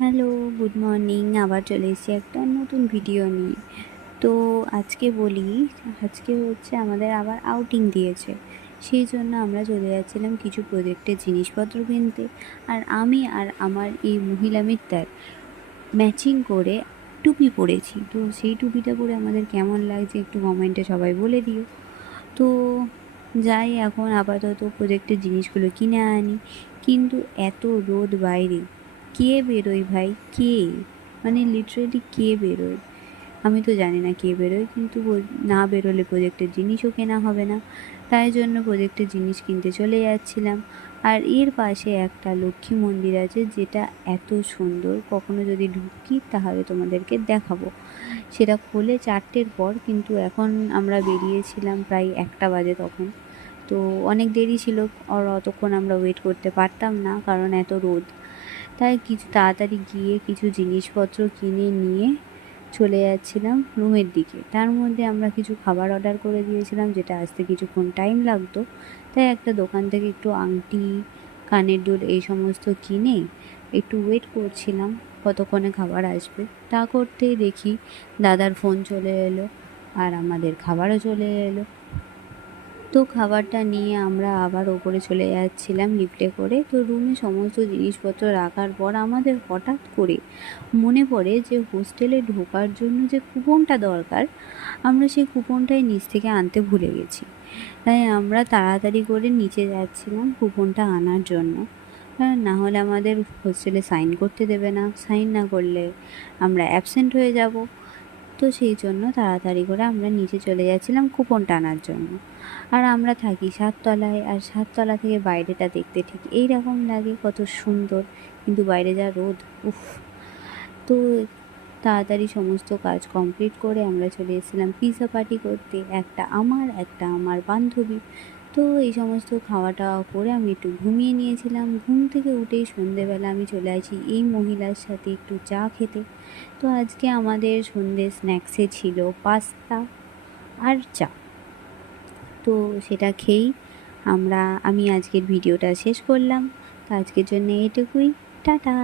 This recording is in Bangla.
Hello, good morning. আবার চলে এসেছি একটা নতুন ভিডিও নিয়ে। তো আজকে বলি, আজকে হচ্ছে আমাদের আবার আউটিং দিয়েছে। সেই জন্য আমরা চলে যাচ্ছিলাম কিছু প্রজেক্টের জিনিসপত্র কিনতে। আর আমি আর আমার এই মহিলা মিত্তার ম্যাচিং করে টুপি পরেছি। তো সেই টুপিটা পরে আমাদের কেমন লাগছে একটু কমেন্টে সবাই বলে দিও। তো যাই এখন আপাতত প্রজেক্টের জিনিসগুলো কিনে আনি। কিন্তু এত রোদ বাইরে, কে বেরোয় ভাই, কে? মানে লিটারেলি কে বেরোয়? আমি তো জানি না কে বেরোয়, কিন্তু না বেরোলে প্রজেক্টের জিনিসও কেনা হবে না। তাই জন্য প্রজেক্টের জিনিস কিনতে চলে যাচ্ছিলাম। আর এর পাশে একটা লক্ষ্মী মন্দির আছে, যেটা এত সুন্দর, কখনো যদি ঢুকি তাহলে তোমাদেরকে দেখাবো। সেটা খোলে 4টের পর, কিন্তু এখন আমরা বেরিয়েছিলাম প্রায় 1টা বাজে তখন। তো অনেক দেরি ছিল, আর অতক্ষণ আমরা ওয়েট করতে পারতাম না, কারণ এত রোদ। তাই কিছু তাড়াতাড়ি গিয়ে কিছু জিনিসপত্র কিনে নিয়ে চলে যাচ্ছিলাম রুমের দিকে। তার মধ্যে আমরা কিছু খাবার অর্ডার করে দিয়েছিলাম, যেটা আসতে কিছুক্ষণ টাইম লাগতো। তাই একটা দোকান থেকে একটু আংটি, কানের দুল এই সমস্ত কিনে একটু ওয়েট করছিলাম কতক্ষণে খাবার আসবে। তা করতেই দেখি দাদার ফোন চলে এলো, আর আমাদের খাবারও চলে এলো। তো খাবারটা নিয়ে আমরা আবার ওপরে চলে যাচ্ছিলাম লিফটে করে। তো রুমে সমস্ত জিনিসপত্র রাখার পর আমাদের হঠাৎ করে মনে পড়ে যে হোস্টেলে ঢোকার জন্য যে কুপনটা দরকার, আমরা সেই কুপনটাই নিচ থেকে আনতে ভুলে গেছি। তাই আমরা তাড়াতাড়ি করে নিচে যাচ্ছিলাম কুপনটা আনার জন্য। না হলে আমাদের হোস্টেলে সাইন করতে দেবে না, সাইন না করলে আমরা অ্যাবসেন্ট হয়ে যাব। তো সেই জন্য তাড়াতাড়ি করে আমরা নিচে চলে যাচ্ছিলাম কুপনটা আনার জন্য। আর আমরা থাকি 7তলায়, আর 7তলা থেকে বাইরেটা দেখতে ঠিক এই রকম লাগে, কত সুন্দর। কিন্তু বাইরে যা রোদ, উফ! তো তাড়াতাড়ি সমস্ত কাজ কমপ্লিট করে আমরা চলে এসেছিলাম পিৎজা পার্টি করতে, একটা আমার বান্ধবী। তো এই সমস্ত খাওয়া টাওয়া করে আমি একটু ঘুমিয়ে নিয়েছিলাম। ঘুম থেকে উঠেই সন্ধেবেলা আমি চলে আসি এই মহিলার সাথে একটু চা খেতে। তো আজকে আমাদের সন্ধ্যে স্ন্যাক্সে ছিল পাস্তা আর চা। তো সেটা খেয়েই আমি আজকের ভিডিওটা শেষ করলাম। তো আজকের জন্য এটুকুই। টাটা।